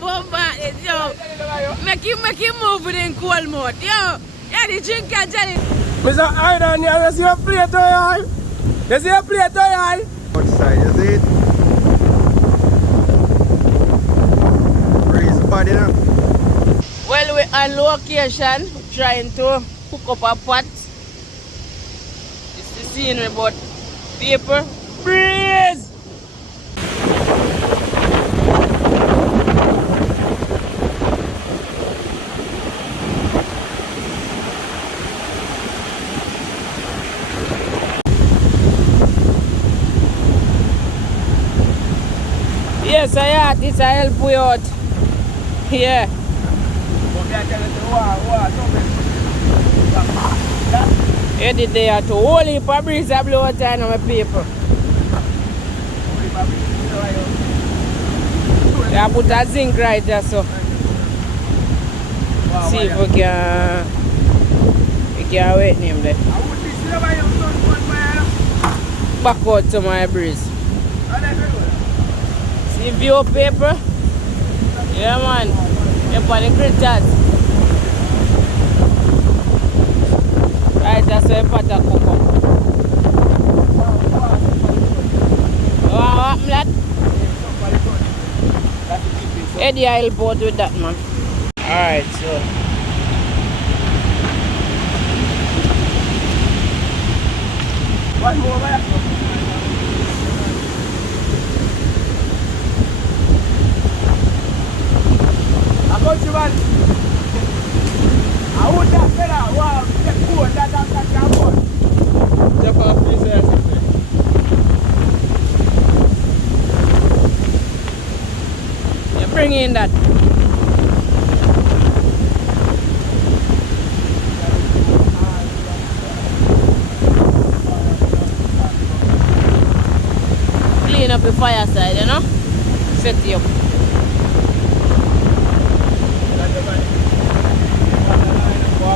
bombarded, yo. Make him move within cold mode, yo. Yeah, the drinker, Johnny. Mr. Iron, you see a plate to your You see a plate to your Outside, you see it? Breeze body now. Well, we're on location, trying to cook up a pot. It's the scene about paper. Breeze! Yes, it's a help you out. Yeah. You did there to only for breeze a blow time on my paper. I put a zinc right there, so see if we can wait him there. Back out to my breeze. See view paper? Yeah man. You put the critters. Right, that's why you put a cook up. What that? Eddie, I'll help out with that man. Alright, so One more man. I got you man. I would have better. Wow, get cool. That can go. Jump off this ass. you bring in that. Clean up the fireside, you know? Set it up.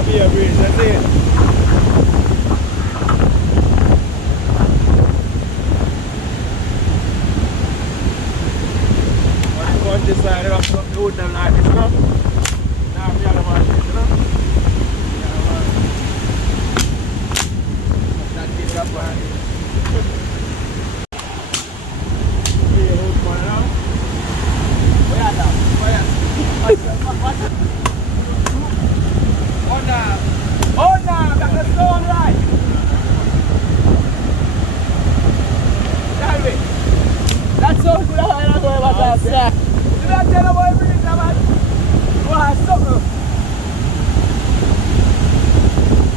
Here, breeze, that's it. Once you go on this side, you have to do them like this, you know? Now, we are the one, you know? That's it, that's why. Here, hold one now. Where are they? Where? Oh no, got the stone right. Tell me. That's so good. I don't know about that. Did I tell about everything, man? Wow, something.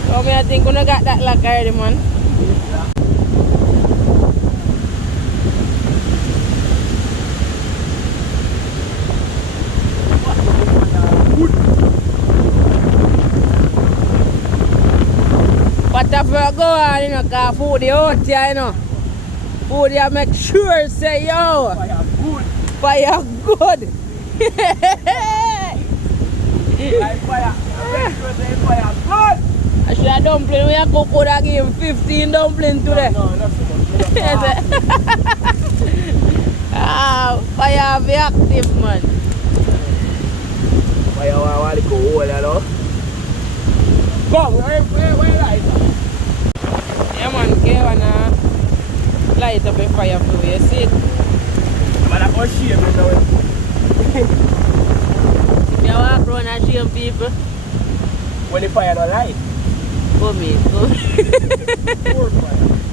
So me I think we got that lock already, man. Yeah. But if we go on, you know, cause food is out here, you know. Food here make sure say, yo, Fire good. fire good. Like fire. Make sure say fire good. I should have dumpling. We have cook would have give him 15 dumplings today. No, not so much. Ah, fire be active, man. Fire want to go hold, you know. Come, where right? Yeah, man, wanna light up a fire for you, see it? Man, I got shame now. Me walk around and shame people. When the fire don't light. For me,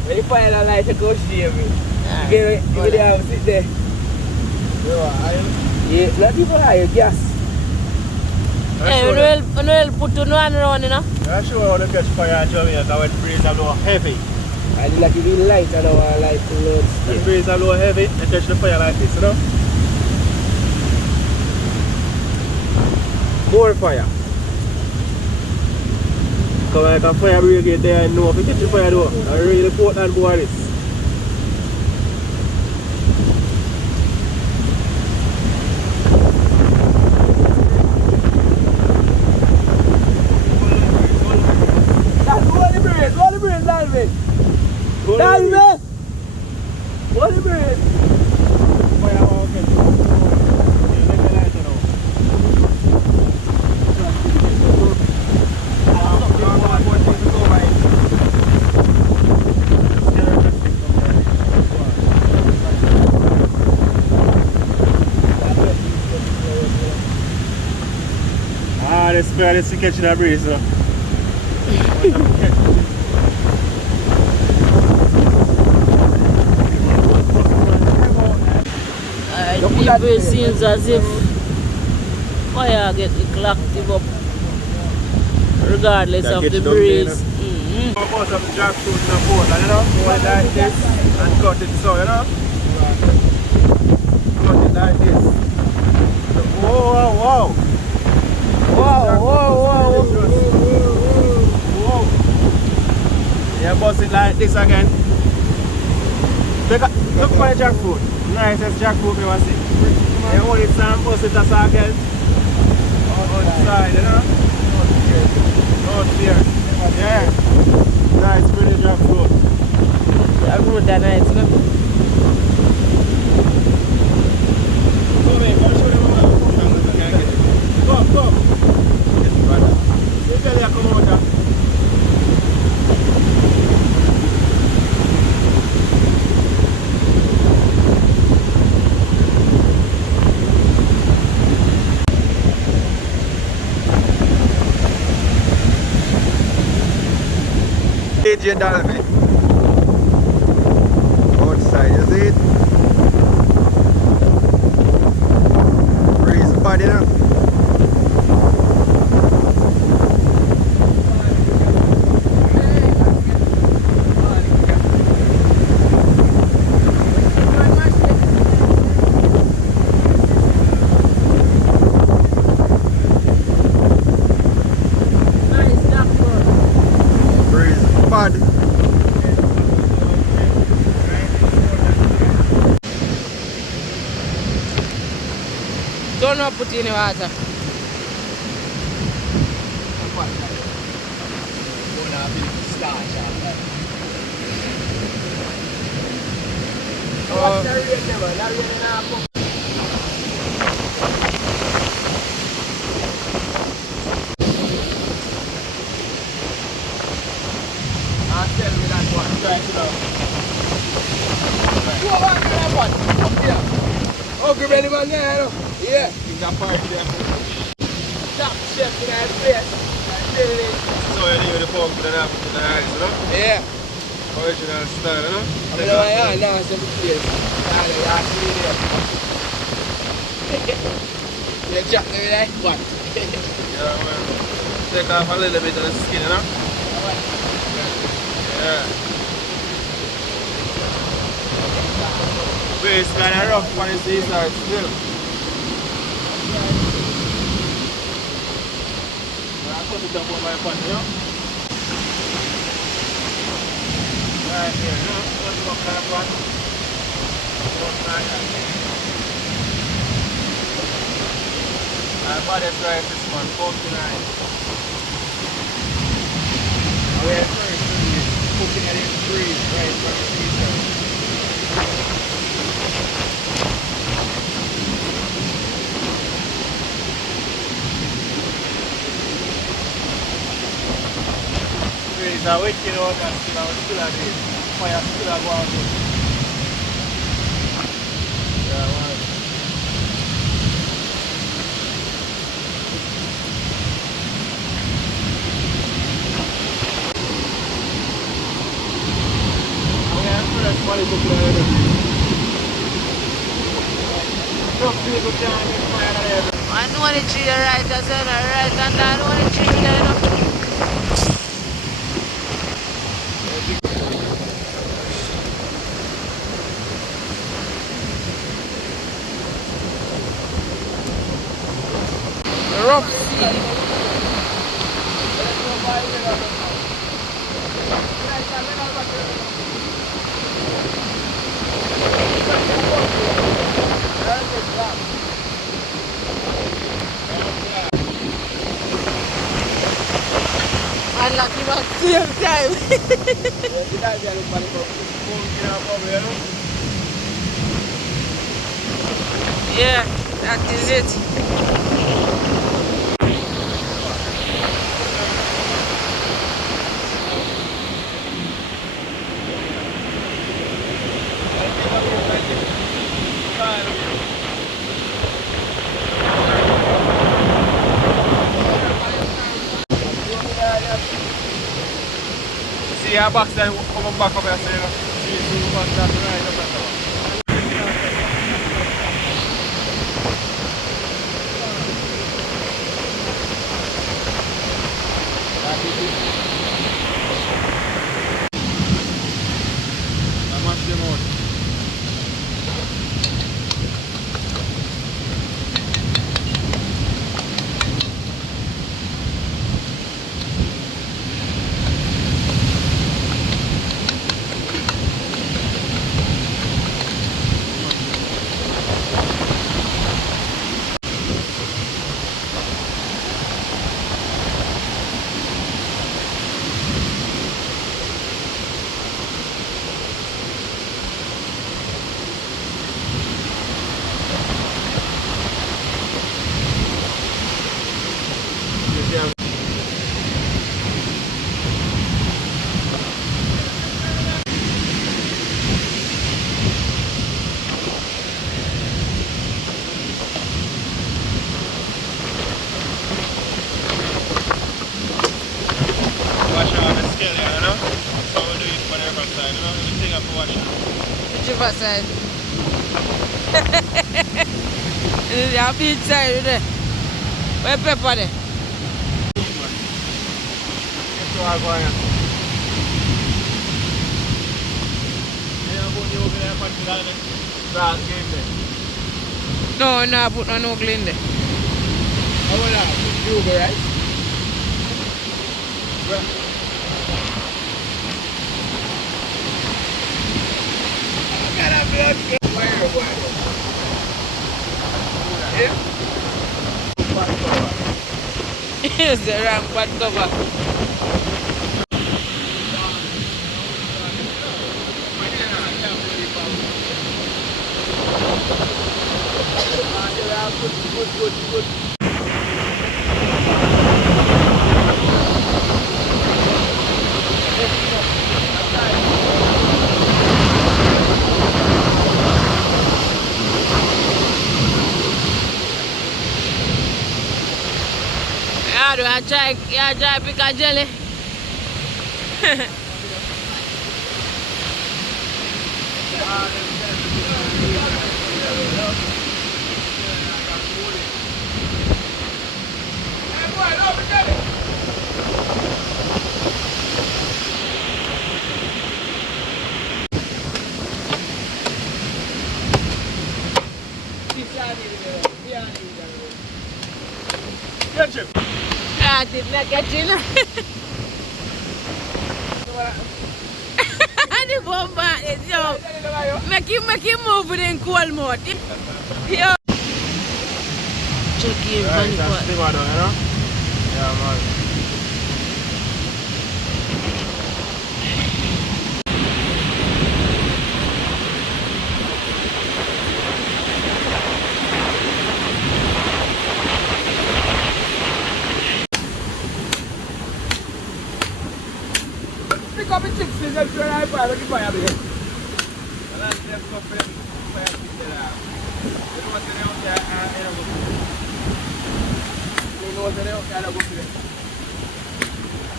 When the fire don't light, you go shame me. You get have sit there. Yeah, not even high, gas. hey, we will put on one round, you know? I'm sure how to catch fire in Jamaica when breeze are low heavy. I like it really light, I don't want to light too loud. When breeze are low heavy, you catch the fire like this, you know? More fire. Come like a fire brigade there and know if you catch the fire though. I really important boy this. Dalvin! Dalvin! What is it? Fire will catch you. You let the light, you know. the spray is catching a breeze. So. People seems as if fire get the clock tip up regardless of the breeze. Most of the jackfruit in the bowl, you know, hold it like this and cut it so, you know. Cut it like this. Whoa, whoa, whoa. Yeah, bust it like this again. Look for the jackfruit. Nicest jackfruit you ever see. You hold it and bust it as again. On the side, you know. Out here. Yeah. Nice, pretty jackfruit. Jackfruit are nice, you know. Come here, come show them how to get it. Come. Yes, brother. You tell you come out there. DJ Dalvin. Outside, you see it? Breeze body now. Bad. Don't not put in the water. Oh, good belly man there, you know? Yeah. He's a party there. Top chef in our place. So you need the pork with the eyes, you know? Yeah. Original style, you know? I mean, yeah, now it's a bit place. You chop me like what? Yeah, man. Take off a little bit of the skin, you know? Yeah. But it's kind of rough when it's inside still. I put it up on my pot, you know? Right here, you know? Put it up on my pot. My body's rice this one, 49. We had first cooking it in freeze right from the freezer. It's a wicked out and still a there. Fire still a go out there. Yeah, man. Money cooking on everything. Some people can't make fire on everything. I know the tree right, I said right, and I know the tree there, you know. Rough sea. Unlucky about same time. Yeah, that is it. see our box then come back up here, so you know. See two box that's right up at the one. Mash them out. Wash off the scale, you know? So we do it for the other side, you know? Everything have to wash off. Which side? You have to inside there. Where pepper there? Get to our going. You know, put the oven there for the grass game there. No, no, I put no ugly in there. How will I put sugar, right? Yes, the wrong bad cover. Good. Yeah, do I try pick a jelly? Get you. I did not get you. The bomba is yo. Make him move it in cold mode. Yo. Check him, Right, man. that's the one, you know? Yeah, man. Pick up the chips, please. Let's try to buy the fire, baby.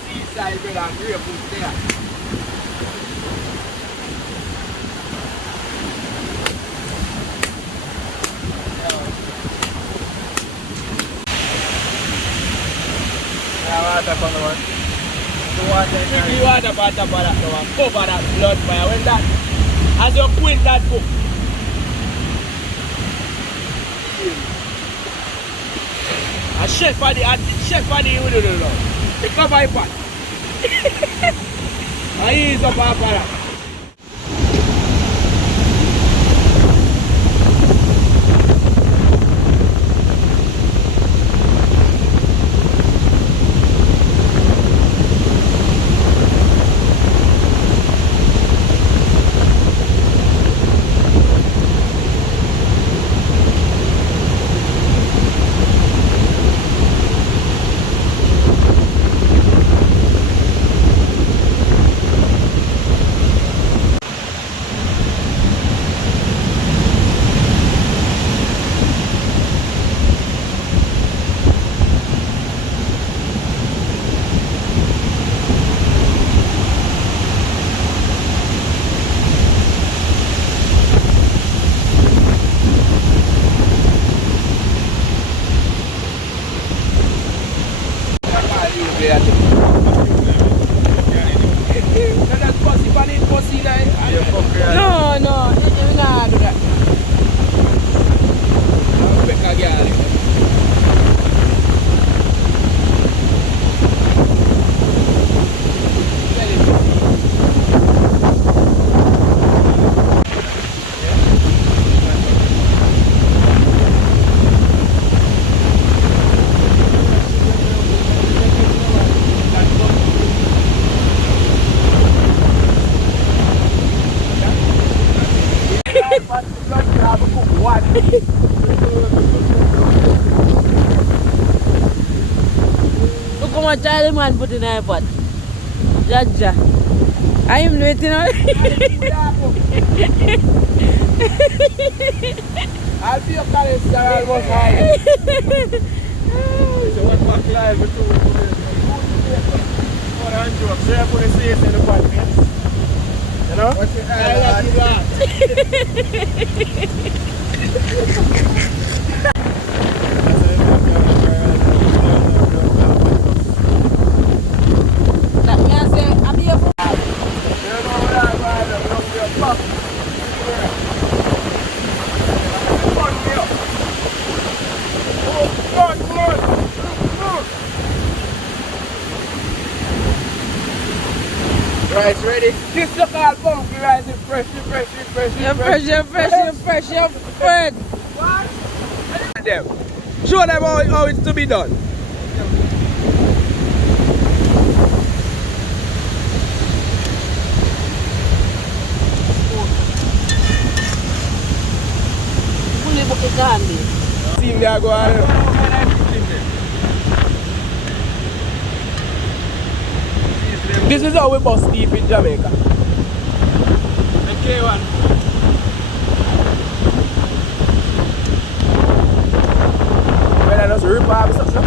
Seaside bread and grapefruit there. Water from the one. The water in If there. you want to put that one, cover that blood fire. When that, as you quit that book. A chef for the you do the love. The cover your pot. And ease up our para. much oil the man put in the pot? Jaja. I am doing it, you know. I'll be your cholesterol was high. So what back line with 400 so you put the seeds in the pot, you know? What's your That me I say, I'll be your food. Rice ready? This look all bumpy rice, fresh. You're fresh. What? Them. Show them how it's to be done. Fully book it handy. See me I go on. This is how we bust beef in Jamaica. Okay, one. When I just rip off something.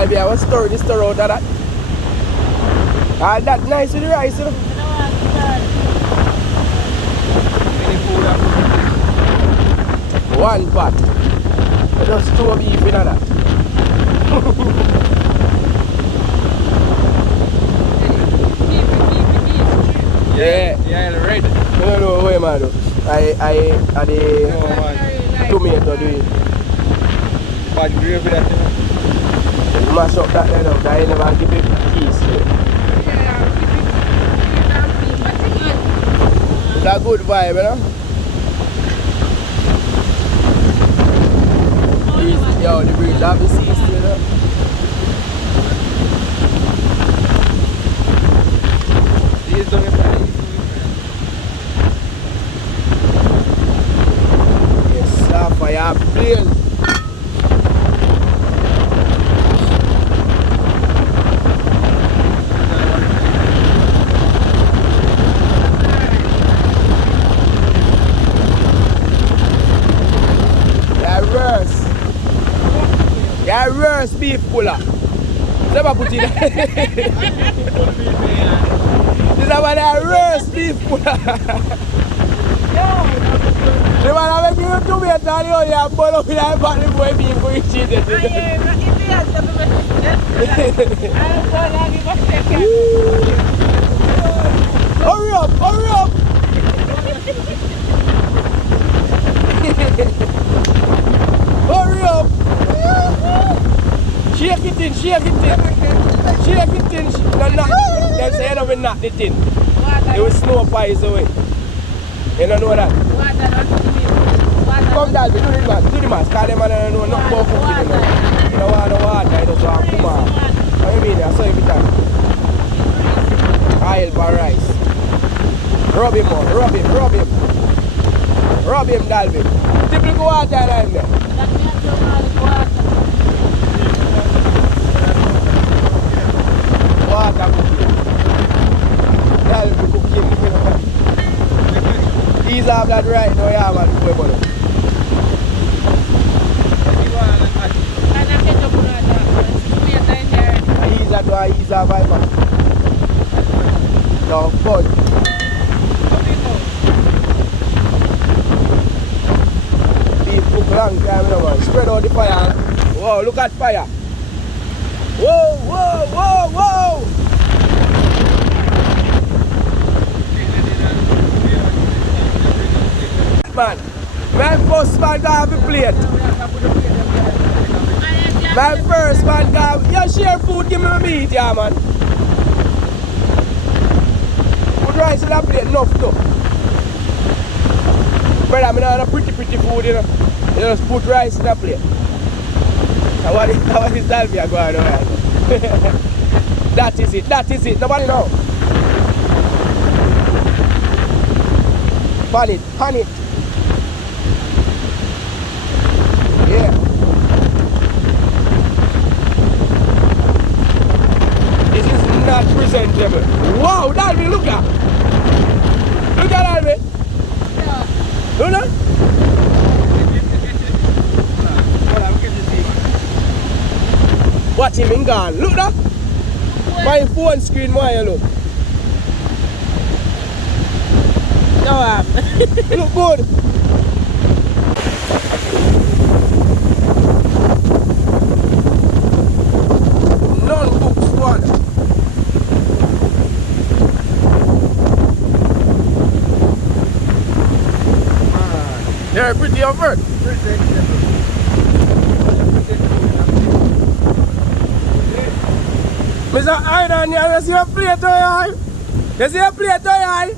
I want to stir this stir out of that. That nice with the rice, you know. One pot. Just 2 beef in that. Yeah, ready. No, wait, man. I the tomato do it. Bad gravy that. Mash up that then up, I never give it peace. It's a good vibe, you know? Yo, the breeze have the seas too, you know? These don't get yes, fire blaze. Roast beef puller. Never put it. This is about a roast beef puller. The man have a give to me and tell you have ball up in a bottle boy beef for each other. Hurry up! Hurry up! Shake it in. No. Them say you don't knock it in. It will snow pies away. You don't know that? Come down, do the mask. Because them don't know nothing about cooking. You don't want no water, you just want come on. What do you mean? I saw every time. Oil for rice. Rub him on, rub him, Dalvin. Typical water in there. Water cooking. Dalvin cooking. These have that right now, yeah, man. He's a vibe, man. No, good. Cook long time, you know, man. Spread out the fire. Whoa, look at fire. Whoa. Man, my first man to have a plate. My first man to have, you share food, give me my meat, yeah, man. Put rice in that plate, enough too. Brother, I don't have pretty food, you know. You just put rice in that plate. What is Salvia going on? That is it. Nobody know. Pan it. Yeah. This is not presentable. Wow, Dalvin, look at Dalvin. Yeah. Look at. Watch him in gone. Look that. My phone screen, why you look? No, Look good. None books one. They're pretty over. Mr. Iron, you see a plate to your eye? You see a plate to your eye?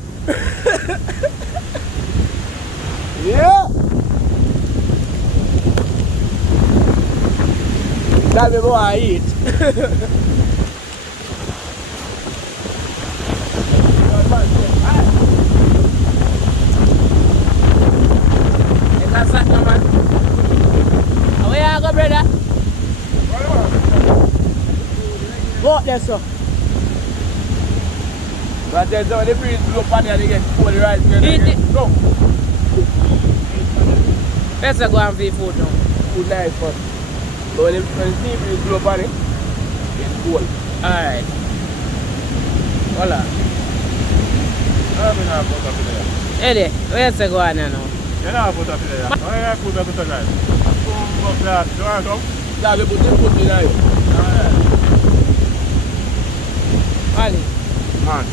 Yeah. That's what I eat. That's that no man. Where you go, brother? Go up there, sir. But there's no the breeze blow up on there and they get cold right here. Eat it. Go. Let's go and feed food now. Food nice first. So when the sea breeze blow up on it, it's cold. Alright. Hola. Eddie, where's the go on now? You know put up there. I put up there. Come that. You want to come? Yeah, we put the food in there. Ali. Man.